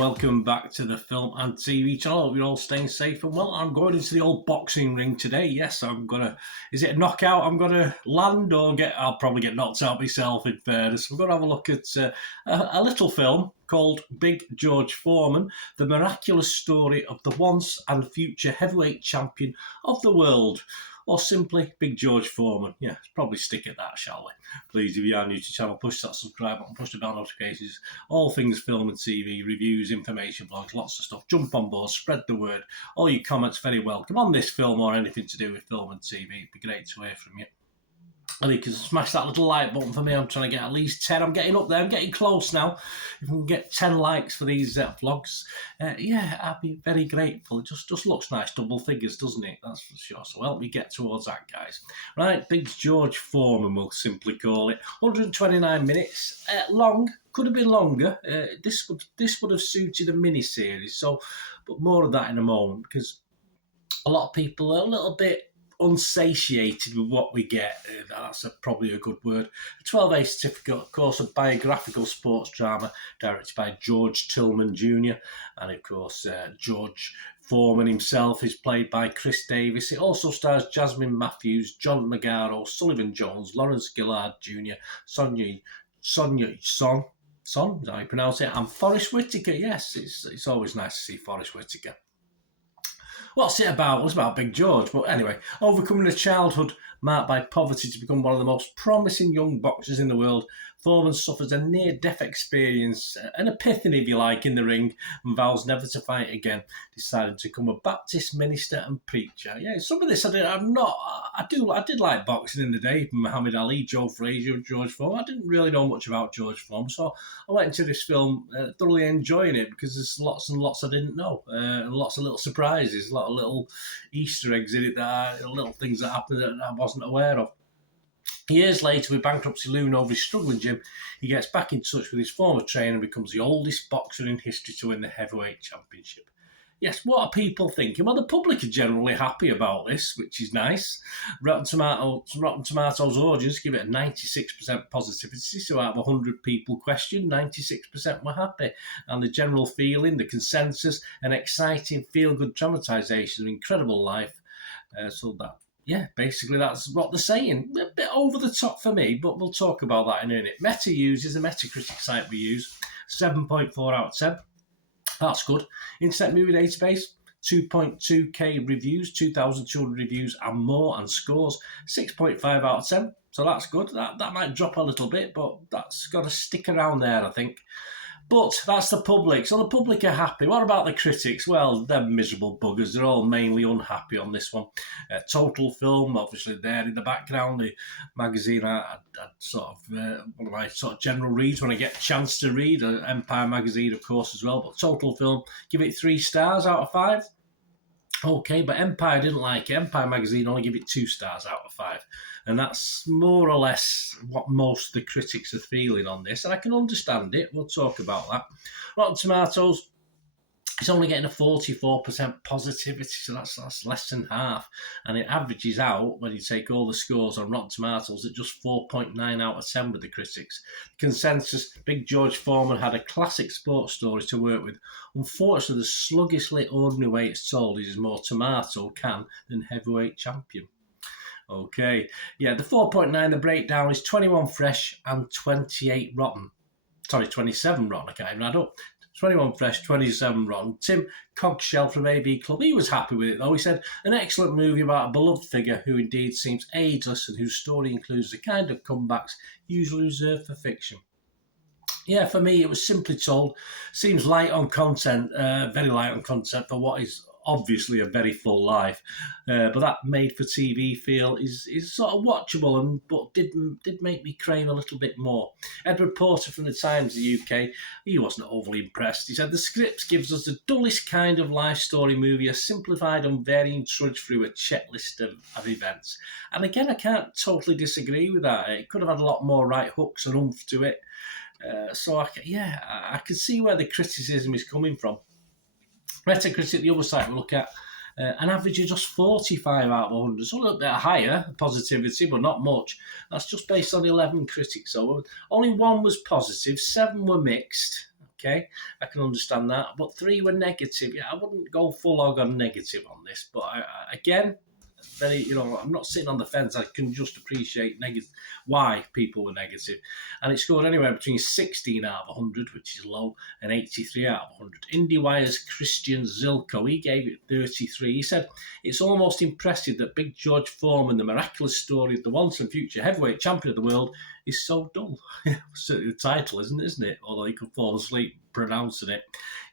welcome back to the Film and TV channel. Hope you're all staying safe and well. I'm going into the old boxing ring today. Yes, I'm gonna. Is it a knockout? I'm gonna land or get? I'll probably get knocked out myself. In fairness, we're gonna have a look at a little film called Big George Foreman: The Miraculous Story of the Once and Future Heavyweight Champion of the World. Or simply Big George Foreman. Yeah, probably stick at that, shall we? Please, if you are new to the channel, push that subscribe button, push the bell notifications. All things film and TV, reviews, information, blogs, lots of stuff. Jump on board, spread the word. All your comments very welcome on this film or anything to do with film and TV. It'd be great to hear from you. And you can smash that little like button for me. I'm trying to get at least 10. I'm getting up there. I'm getting close now. If we can get 10 likes for these vlogs, yeah, I'd be very grateful. It just looks nice. Double figures, doesn't it? That's for sure. So help me get towards that, guys. Right, Big George Foreman, we'll simply call it. 129 minutes. Long. Could have been longer. This would have suited a mini-series. So, but more of that in a moment, because a lot of people are a little bit unsatiated with what we get. That's probably a good word. A 12A certificate, of course, a biographical sports drama directed by George Tillman Jr. And, of course, George Foreman himself is played by Chris Davis. It also stars Jasmine Matthews, John Magaro, Sullivan Jones, Lawrence Gillard Jr., Sonia Son, is that how you pronounce it? And Forrest Whitaker. Yes, it's always nice to see Forrest Whitaker. What's it about? Well, it's about Big George. But anyway, overcoming a childhood marked by poverty to become one of the most promising young boxers in the world, Foreman suffers a near-death experience, an epiphany, if you like, in the ring, and vows never to fight again, deciding to become a Baptist minister and preacher. Yeah, some of this I did like boxing in the day. Muhammad Ali, Joe Frazier, George Foreman. I didn't really know much about George Foreman, so I went into this film thoroughly enjoying it because there's lots and lots I didn't know, and lots of little surprises, a lot of little Easter eggs in it, that little things that happened that I wasn't aware of. Years later, with bankruptcy looming over his struggling gym, he gets back in touch with his former trainer and becomes the oldest boxer in history to win the heavyweight championship. Yes, what are people thinking? Well, the public are generally happy about this, which is nice. Rotten Tomatoes audience give it a 96% positivity, so out of 100 people questioned, 96% were happy. And the general feeling, the consensus, an exciting, feel-good dramatisation of incredible life. Yeah, basically that's what they're saying. A bit over the top for me, but we'll talk about that in a minute. Meta uses a Metacritic site we use, 7.4 out of 10. That's good. Internet Movie Database, 2.2k reviews, 2,200 reviews and more, and scores 6.5 out of 10. So that's good. That might drop a little bit, but that's got to stick around there, I think. But that's the public. So the public are happy. What about the critics? Well, they're miserable buggers. They're all mainly unhappy on this one. Total Film, obviously there in the background. The magazine I sort of, one of my sort of general reads when I get a chance to read. Empire magazine, of course, as well. But Total Film, give it 3 stars out of 5. Okay, but Empire didn't like it. Empire magazine only give it 2 stars out of 5. And that's more or less what most of the critics are feeling on this. And I can understand it. We'll talk about that. Rotten Tomatoes, it's only getting a 44% positivity, so that's less than half. And it averages out, when you take all the scores on Rotten Tomatoes, at just 4.9 out of 10 with the critics. Consensus, Big George Foreman had a classic sports story to work with. Unfortunately, the sluggishly ordinary way it's told is more tomato can than heavyweight champion. Okay, yeah, the 4.9, the breakdown is 21 fresh and 28 rotten. Sorry, 27 rotten, I can't even add up. 21 fresh, 27 rotten. Tim Cogshell from AV Club, he was happy with it though. He said, an excellent movie about a beloved figure who indeed seems ageless and whose story includes the kind of comebacks usually reserved for fiction. Yeah, for me, it was simply told. Seems light on content, very light on content for what is obviously a very full life, but that made-for-TV feel is sort of watchable, but did make me crave a little bit more. Edward Porter from the Times of the UK, he wasn't overly impressed. He said, the script gives us the dullest kind of life story movie, a simplified, unvarying trudge through a checklist of events. And again, I can't totally disagree with that. It could have had a lot more right hooks and oomph to it. So I can see where the criticism is coming from. Metacritic, the other site we look at, an average of just 45 out of 100. So a little bit higher positivity, but not much. That's just based on 11 critics. So only 1 was positive, 7 were mixed. Okay, I can understand that. But 3 were negative. Yeah, I wouldn't go full hog on negative on this. But again, very, I'm not sitting on the fence. I can just appreciate why people were negative. And it scored anywhere between 16 out of 100, which is low, and 83 out of 100. IndieWire's Christian Zilko, he gave it 33. He said, it's almost impressive that Big George Foreman, the miraculous story of the once and future heavyweight champion of the world, is so dull. Certainly the title, isn't it? Although he could fall asleep pronouncing it.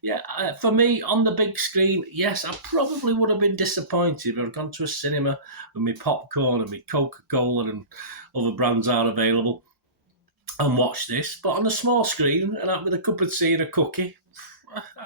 Yeah, for me, on the big screen, yes, I probably would have been disappointed if I'd gone to a cinema with my popcorn and my Coca-Cola and other brands are available and watched this. But on a small screen, and with a cup of tea and a cookie,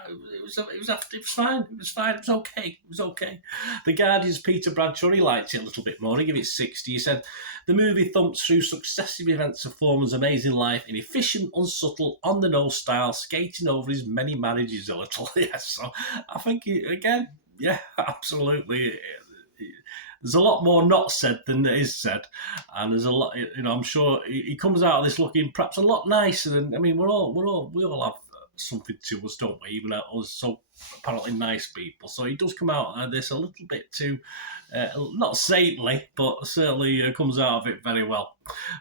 it was fine. It was fine. It was okay. It was okay. The Guardian's Peter Bradshaw, he liked it a little bit more. He gave it 60. He said, the movie thumps through successive events of Foreman's amazing life in efficient, unsubtle, on-the-nose style, skating over his many marriages a little. Yes, so I think, again, yeah, absolutely. There's a lot more not said than there is said, and there's a lot. I'm sure he comes out of this looking perhaps a lot nicer than. I mean, we all have something to us, don't we? Even us so apparently nice people. So he does come out of this a little bit too, not saintly, but certainly comes out of it very well.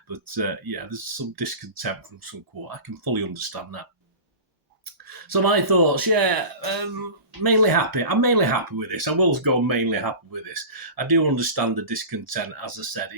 But yeah, there's some discontent from some quote. I can fully understand that. So my thoughts, mainly happy. I'm mainly happy with this. I will go mainly happy with this. I do understand the discontent, as I said.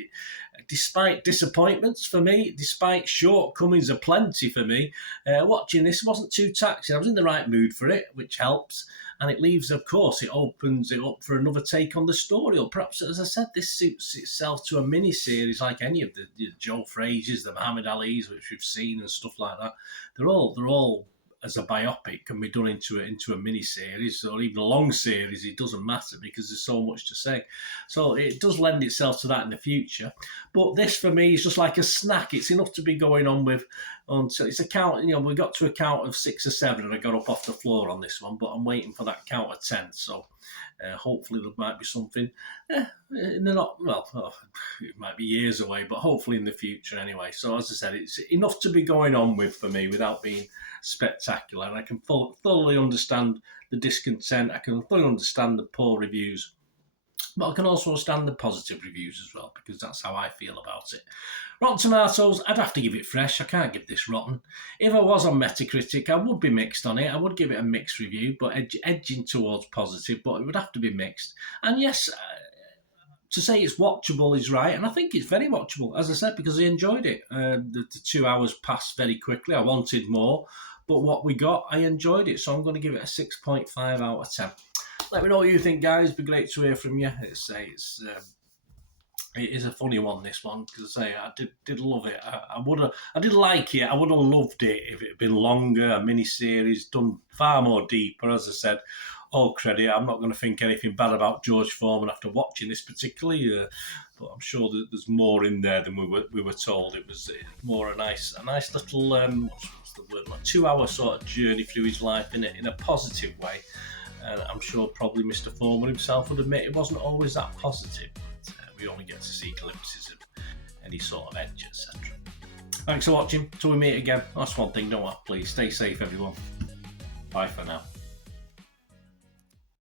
Despite disappointments for me, despite shortcomings aplenty for me, watching this wasn't too taxing. I was in the right mood for it, which helps. And it leaves, of course, it opens it up for another take on the story. Or perhaps, as I said, this suits itself to a mini-series like any of the Joe Frazier's, the Muhammad Ali's, which we've seen and stuff like that. They're all as a biopic can be done into a mini-series or even a long series. It doesn't matter because there's so much to say. So it does lend itself to that in the future. But this for me is just like a snack. It's enough to be going on with until it's a count. We got to a count of 6 or 7 and I got up off the floor on this one, but I'm waiting for that count of 10. So hopefully there might be something in the it might be years away, but hopefully in the future anyway. So as I said, it's enough to be going on with for me without being spectacular, and I can thoroughly understand the discontent. I can thoroughly understand the poor reviews, but I can also understand the positive reviews as well, because that's how I feel about it. Rotten Tomatoes, I'd have to give it fresh. I can't give this rotten. If I was on Metacritic, I would be mixed on it. I would give it a mixed review, but edging towards positive, but it would have to be mixed. And yes, to say it's watchable is right, and I think it's very watchable, as I said, because I enjoyed it. The 2 hours passed very quickly. I wanted more, but what we got, I enjoyed it. So I'm going to give it a 6.5 out of 10. Let me know what you think, guys. It'd be great to hear from you. It is a funny one, this one, because I did love it. I did like it. I would have loved it if it had been longer, a mini-series, done far more deeper. As I said, all credit. I'm not going to think anything bad about George Foreman after watching this particularly, but I'm sure that there's more in there than we were told. It was more a nice little what's the word, like 2 hour sort of journey through his life in a positive way. And I'm sure probably Mr. Foreman himself would admit it wasn't always that positive. We only get to see glimpses of any sort of edge, etc. Thanks for watching. Till we meet again. That's one thing, don't I? Please stay safe, everyone. Bye for now.